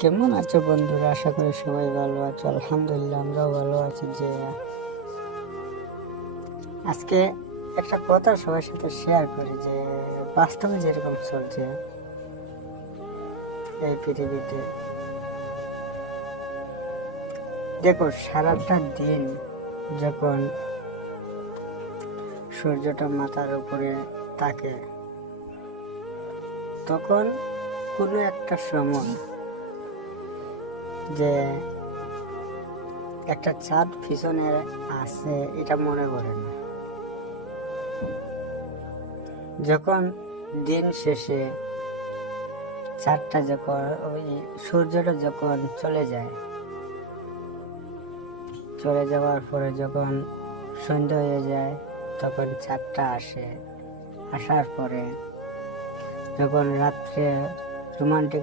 কেমন আছো বন্ধুরা? আশা করি সবাই ভালো আছো। আলহামদুলিল্লাহ আমরাও ভালো আছি। যে আজকে একটা কথা সবার সাথে শেয়ার করি, যে বাস্তবে যেরকম চলছে এই পৃথিবীতে। দেখো, সারাটা দিন যখন সূর্যটা মাথার উপরে থাকে, তখন কোনো একটা সময় যে একটা চাঁদ পিছনে আছে এটা মনে করে না। যখন দিন শেষে চাঁদটা যখন ওই সূর্যটা যখন চলে যাওয়ার পরে যখন সন্ধ্যা হয়ে যায়, তখন চাঁদটা আসে। আসার পরে যখন রাত্রে রোমান্টিক